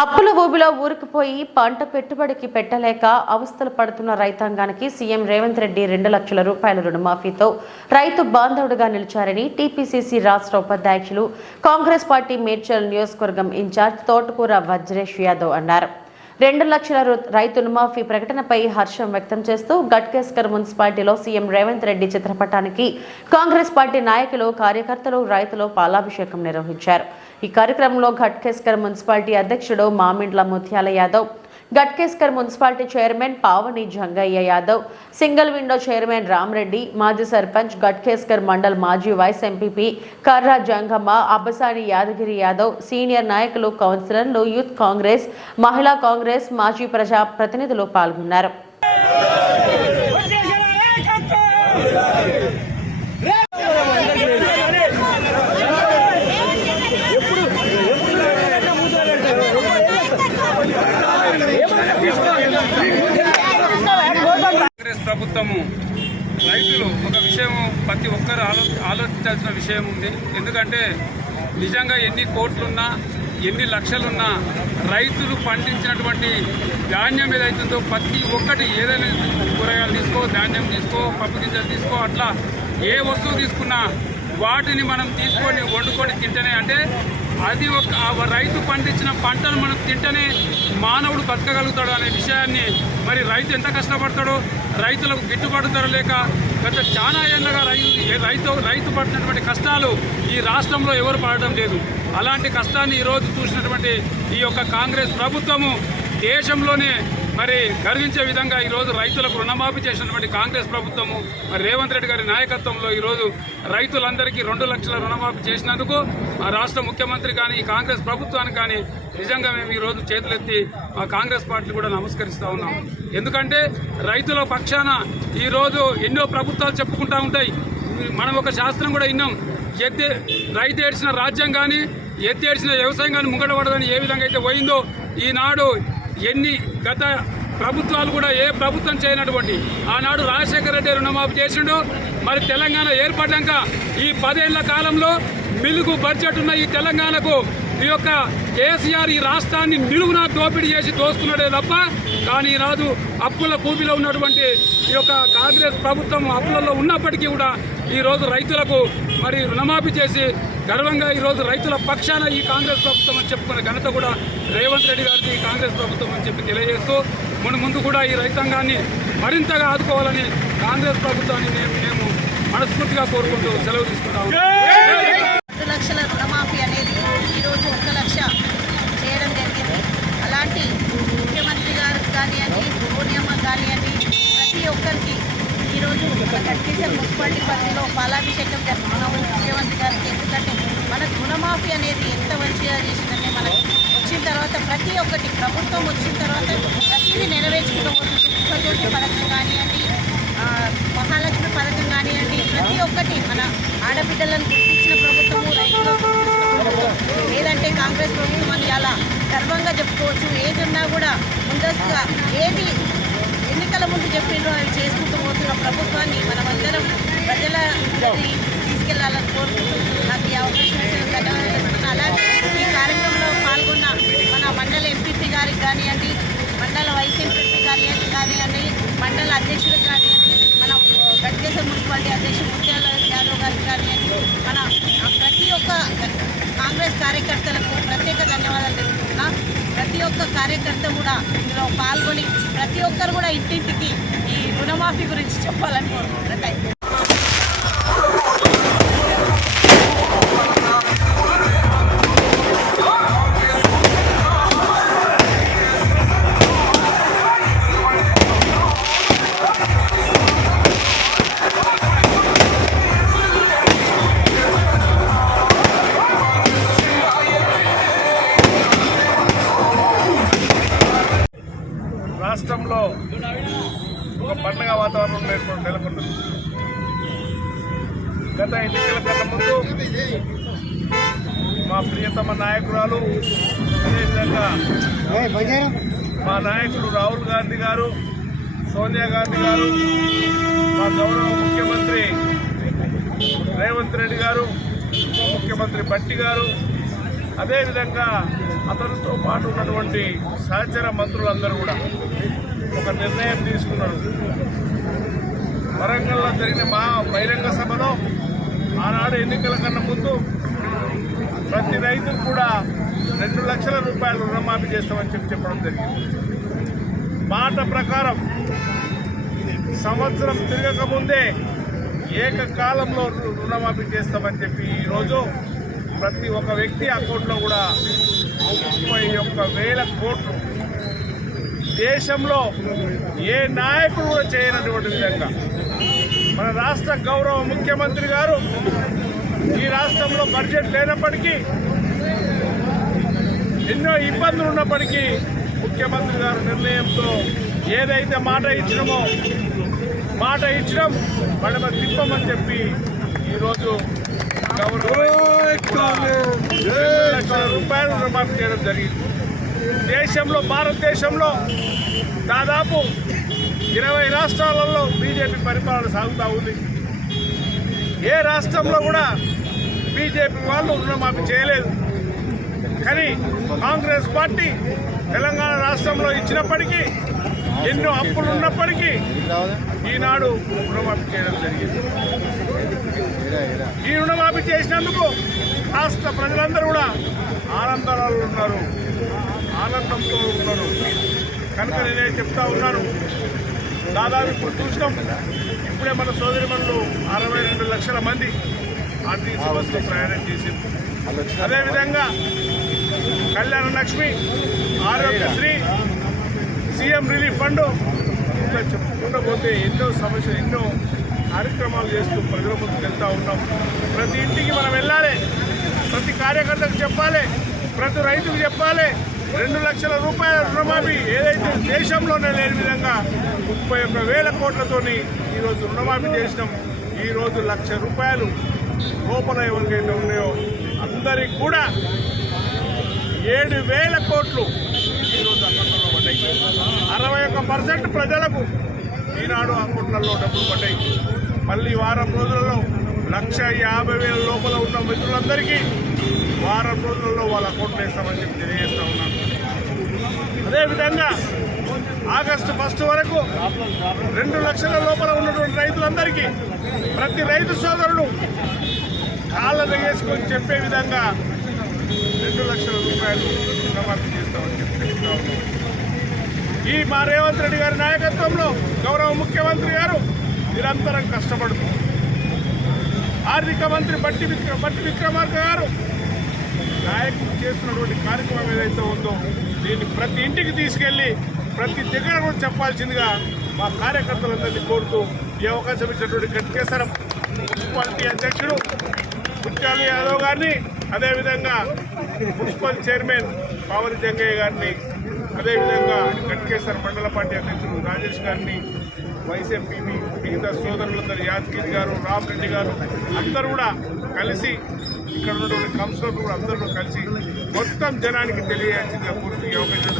అప్పుల ఊబిలో ఊరుకుపోయి పంట పెట్టుబడికి పెట్టలేక అవస్థలు పడుతున్న రైతాంగానికి సీఎం రేవంత్ రెడ్డి రెండు లక్షల రూపాయల రుణమాఫీతో రైతు బాంధవుడుగా నిలిచారని టీపీసీసీ రాష్ట్ర ఉపాధ్యక్షులు కాంగ్రెస్ పార్టీ మేడ్చల్ నియోజకవర్గం ఇన్ఛార్జ్ తోటకూర వజ్రేష్ యాదవ్ అన్నారు. రెండు లక్షల రు- రైతు రుణమాఫీ ప్రకటనపై హర్షం వ్యక్తం చేస్తూ గట్కేస్కర్ మున్సిపాలిటీలో సీఎం రేవంత్ రెడ్డి చిత్రపటానికి కాంగ్రెస్ పార్టీ నాయకులు కార్యకర్తలు రైతులు పాలాభిషేకం నిర్వహించారు. ఈ కార్యక్రమంలో ఘట్కేస్కర్ మున్సిపాలిటీ అధ్యక్షుడు Mamindla Mutyala Yadav Ghatkesar municipality chairman Pavani Jangaiah Yadav single window chairman Ramareddy మాజీ సర్పంచ్ గట్కేస్కర్ మండల్ మాజీ vice MPP Karra Jangamma Abbasani Yadagiri Yadav senior నాయకులు కౌన్సిలర్లు యూత్ కాంగ్రెస్ మహిళా కాంగ్రెస్ మాజీ ప్రజా ప్రతినిధులు పాల్గొన్నారు కాంగ్రెస్ ప్రభుత్వము. రైతులు ఒక విషయం ప్రతి ఒక్కరు ఆలో ఆలోచించాల్సిన విషయం ఉంది. ఎందుకంటే నిజంగా ఎన్ని కోట్లున్నా ఎన్ని లక్షలున్నా రైతులు పండించినటువంటి ధాన్యం ఏదైతుందో ప్రతి ఒక్కటి ఏదైనా కూరగాయలు తీసుకో ధాన్యం తీసుకో పప్పు గింజలు తీసుకో అట్లా ఏ వస్తువు తీసుకున్నా వాటిని మనం తీసుకొని వండుకొని తింటేనే అంటే అది ఒక రైతు పండించిన పంటను మనం తింటేనే మానవుడు బతకగలుగుతాడు అనే విషయాన్ని మరి రైతు ఎంత కష్టపడతాడో రైతులకు గిట్టుబాటు ధర లేక గత చాలా ఏళ్ళగా రైతు రైతు రైతు పడినటువంటి కష్టాలు ఈ రాష్ట్రంలో ఎవరు పడడం లేదు. అలాంటి కష్టాన్ని ఈరోజు చూసినటువంటి ఈ యొక్క కాంగ్రెస్ ప్రభుత్వము దేశంలోనే మరి గర్వించే విధంగా ఈరోజు రైతులకు రుణమాఫీ చేసినటువంటి కాంగ్రెస్ ప్రభుత్వము మరి రేవంత్ రెడ్డి గారి నాయకత్వంలో ఈరోజు రైతులందరికీ రెండు లక్షల రుణమాఫీ చేసినందుకు మా రాష్ట్ర ముఖ్యమంత్రి కానీ కాంగ్రెస్ ప్రభుత్వానికి కానీ నిజంగా మేము ఈరోజు చేతులెత్తి మా కాంగ్రెస్ పార్టీ కూడా నమస్కరిస్తూ ఉన్నాం. ఎందుకంటే రైతుల పక్షాన ఈరోజు ఎన్నో ప్రభుత్వాలు చెప్పుకుంటూ ఉంటాయి. మనం ఒక శాస్త్రం కూడా విన్నాం ఎత్తే రైతు ఏడ్చిన రాజ్యం కానీ ఎత్తి ఏడ్చిన వ్యవసాయం కానీ ముంగడపడదని ఏ విధంగా అయితే పోయిందో ఈనాడు ఎన్ని గత ప్రభుత్వాలు కూడా ఏ ప్రభుత్వం చేయనటువంటి ఆనాడు రాజశేఖర రెడ్డి రుణమాఫీ చేసిండు. మరి తెలంగాణ ఏర్పడ్డాక ఈ పదేళ్ళ కాలంలో మిలుగు బడ్జెట్ ఉన్న ఈ తెలంగాణకు ఈ యొక్క కేసీఆర్ ఈ రాష్ట్రాన్ని నిలువున దోపిడీ చేసి దోస్తున్నాడే తప్ప కానీ రాదు. అప్పుల కూపిలో ఉన్నటువంటి ఈ యొక్క కాంగ్రెస్ ప్రభుత్వం అప్పులలో ఉన్నప్పటికీ కూడా ఈరోజు రైతులకు మరి రుణమాఫీ చేసి గర్వంగా ఈరోజు రైతుల పక్షాన ఈ కాంగ్రెస్ ప్రభుత్వం అని చెప్పుకున్న ఘనత కూడా రేవంత్ రెడ్డి గారికి ఈ కాంగ్రెస్ ప్రభుత్వం అని చెప్పి తెలియజేస్తూ మన ముందు కూడా ఈ రైతాంగాన్ని మరింతగా ఆదుకోవాలని కాంగ్రెస్ ప్రభుత్వాన్ని మేము మనస్ఫూర్తిగా కోరుకుంటూ సెలవు తీసుకుంటాము రెండు లక్షల రుణమాఫీ అనేది ఈరోజు ఒక లక్ష చేయడం జరిగింది అలాంటి ముఖ్యమంత్రి గారు కానివ్వండి పూర్ణియమ్మ కానివ్వండి ప్రతి ఒక్కరికి ఈరోజు కట్టీసర్ మున్సిపాలిటీ పరిధిలో పాలాభిషేకం జరుపుకున్నాము ముఖ్యమంత్రి గారికి ఎందుకంటే మనకు రుణమాఫీ అనేది ఎంత మంచిగా చేసిందంటే మనకి వచ్చిన తర్వాత ప్రతి ఒక్కటి ప్రభుత్వం వచ్చిన తర్వాత ప్రతిదీ నెరవేర్చుకుంటూ పోతుంది గృహజ్యోతి పథకం కానివ్వండి మహాలక్ష్మి పథకం కానివ్వండి ప్రతి ఒక్కటి మన ఆడబిడ్డలను గుర్తించిన ప్రభుత్వము రైతులకు గుర్తించిన ప్రభుత్వం. లేదంటే కాంగ్రెస్ ప్రభుత్వం అని అలా గర్వంగా చెప్పుకోవచ్చు. ఏది ఉన్నా కూడా ముందస్తుగా ఏది ఎన్నికల ముందు చెప్పిండ్రో అవి చేసుకుంటూ పోతున్న ప్రభుత్వాన్ని మనమందరం ప్రజల వెళ్ళాలని కోరుకుంటూ నాకు ఈ అవకాశం ఇచ్చిన ధన్యవాదాలు అలాగే ఈ కార్యక్రమంలో పాల్గొన్న మన మండల ఎంపీపీ గారికి కానివ్వండి మండల వైస్ ఎంపీపీ గారికి కానివ్వండి మండల అధ్యక్షులకు కానివ్వండి మన గట్కేశ్వర మున్సిపాలిటీ అధ్యక్షుడు ముత్యాల యాదవ్ గారికి కానివ్వండి మన ప్రతి ఒక్క కాంగ్రెస్ కార్యకర్తలకు ప్రత్యేక ధన్యవాదాలు తెలుపుతున్నా. ప్రతి ఒక్క కార్యకర్త కూడా ఇందులో పాల్గొని ప్రతి ఒక్కరు కూడా ఇంటింటికి ఈ రుణమాఫీ గురించి చెప్పాలని కోరుకుంటున్నా థ్యాంక్ రాష్ట్రంలో ఒక పండుగ వాతావరణం నెలకొ- నెలకొన్నది. గత ఎన్నికల కన్నా ముందు మా ప్రియతమ నాయకురాలు అదేవిధంగా మా నాయకుడు రాహుల్ గాంధీ గారు సోనియా గాంధీ గారు మా గౌరవ ముఖ్యమంత్రి రేవంత్ రెడ్డి గారు ఉప ముఖ్యమంత్రి భట్టి గారు అదేవిధంగా అతనితో పాటు ఉన్నటువంటి సహచర మంత్రులందరూ కూడా ఒక నిర్ణయం తీసుకున్నారు. వరంగల్లో జరిగిన మా బహిరంగ సభలో ఆనాడు ఎన్నికల కన్నా ముందు ప్రతి రైతుకు కూడా రెండు లక్షల రూపాయలు రుణమాఫీ చేస్తామని చెప్పి చెప్పడం జరిగింది. మాట ప్రకారం సంవత్సరం తిరగక ముందే ఏకకాలంలో రుణమాఫీ చేస్తామని చెప్పి ఈరోజు ప్రతి ఒక్క వ్యక్తి అకౌంట్లో కూడా ముప్పై ఒక్క వేల కోట్లు. దేశంలో ఏ నాయకుడు కూడా చేయనటువంటి విధంగా. మన రాష్ట్ర గౌరవ ముఖ్యమంత్రి గారు ఈ రాష్ట్రంలో బడ్జెట్ లేనప్పటికీ ఎన్నో ఇబ్బందులు ఉన్నప్పటికీ ముఖ్యమంత్రి గారు నిర్ణయంతో ఏదైతే మాట ఇచ్చినామో మాట ఇచ్చడం మడమ తిప్పమని చెప్పి ఈరోజు లక్షల రూపాయలు రుణమాఫీ చేయడం జరిగింది దేశంలో భారతదేశంలో దాదాపు ఇరవై రాష్ట్రాలలో బీజేపీ పరిపాలన సాగుతూ ఉంది. ఏ రాష్ట్రంలో కూడా బీజేపీ వాళ్ళు రుణమాఫీ చేయలేదు. కానీ కాంగ్రెస్ పార్టీ తెలంగాణ రాష్ట్రంలో ఇచ్చినప్పటికీ ఎన్నో అప్పులు ఉన్నప్పటికీ ఈనాడు రుణమాఫీ చేయడం జరిగింది. ఈ రుణమాఫీ చేసినందుకు రాష్ట్ర ప్రజలందరూ కూడా ఆనందాలు ఉన్నారు. ఆనందంతో ఉన్నారు. కనుక నేనే చెప్తా ఉన్నాను. దాదాపు ఇప్పుడు చూసినాం. ఇప్పుడే మన సోదరిమణులు అరవై రెండు లక్షల మంది ఆర్టీసీ బస్సులో ప్రయాణం చేసింది అదేవిధంగా Kalyana Lakshmi Aarogyasri CM relief fund ఇంకా చెప్పుకుంటూ పోతే ఎన్నో సమస్యలు ఎన్నో కార్యక్రమాలు చేస్తూ ప్రజల ముందుకు వెళ్తూ ఉన్నాం. ప్రతి ఇంటికి మనం వెళ్ళాలి. ప్రతి కార్యకర్తకు చెప్పాలి. ప్రతి రైతుకు చెప్పాలి. రెండు లక్షల రూపాయల రుణమాఫీ ఏదైతే దేశంలోనే లేని విధంగా ముప్పై ఒక్క వేల కోట్లతోని ఈరోజు రుణమాఫీ చేసినాం. ఈరోజు లక్ష రూపాయలు లోపల ఎవరికైతే ఉన్నాయో అందరికి కూడా ఏడు వేల కోట్లు ఈరోజు అకౌంట్లో పడ్డాయి. అరవై ఒక్క పర్సెంట్ ప్రజలకు ఈనాడు అకౌంట్లలో డబ్బులు పడ్డాయి. మళ్ళీ వారం రోజులలో లక్ష యాభై వేల లోపల ఉన్న మిత్రులందరికీ వారం రోజులలో వాళ్ళ అకౌంట్లు వేస్తామని చెప్పి తెలియజేస్తా ఉన్నాను అదేవిధంగా ఆగస్టు ఫస్ట్ వరకు రెండు లక్షల లోపల ఉన్నటువంటి రైతులందరికీ ప్రతి రైతు సోదరుడు కాళ్ళను వేసుకొని చెప్పే విధంగా రెండు లక్షల రూపాయలు రుణమాఫీ చేస్తామని చెప్పి చెప్తా ఉన్నాం. ఈ మా రేవంత్ రెడ్డి గారి నాయకత్వంలో గౌరవ ముఖ్యమంత్రి గారు నిరంతరం కష్టపడుతూ ఆర్థిక మంత్రి బట్టి విక్ర బట్టి విక్రమార్క గారు నాయకులు చేస్తున్నటువంటి కార్యక్రమం ఏదైతే ఉందో దీన్ని ప్రతి ఇంటికి తీసుకెళ్ళి ప్రతి దగ్గర కూడా చెప్పాల్సిందిగా మా కార్యకర్తలందరినీ కోరుతూ ఈ అవకాశం ఇచ్చినటువంటి గట్కేశ్వరం మున్సిపాలిటీ అధ్యక్షుడు ముత్యాలు యాదవ్ గారిని అదేవిధంగా మున్సిపల్ చైర్మన్ పావని జంగయ్య గారిని అదేవిధంగా గట్కేశ్వర మండల పార్టీ అధ్యక్షుడు రాజేష్ గారిని వైసీపీ మిగతా సోదరులందరూ యాదగిరి గారు రామ్ రెడ్డి గారు అందరూ కూడా కలిసి ఇక్కడ ఉన్నటువంటి కౌన్సిలర్లు కూడా అందరూ కలిసి మొత్తం జనానికి తెలియాల్సిందిగా పూర్తి అవకాశం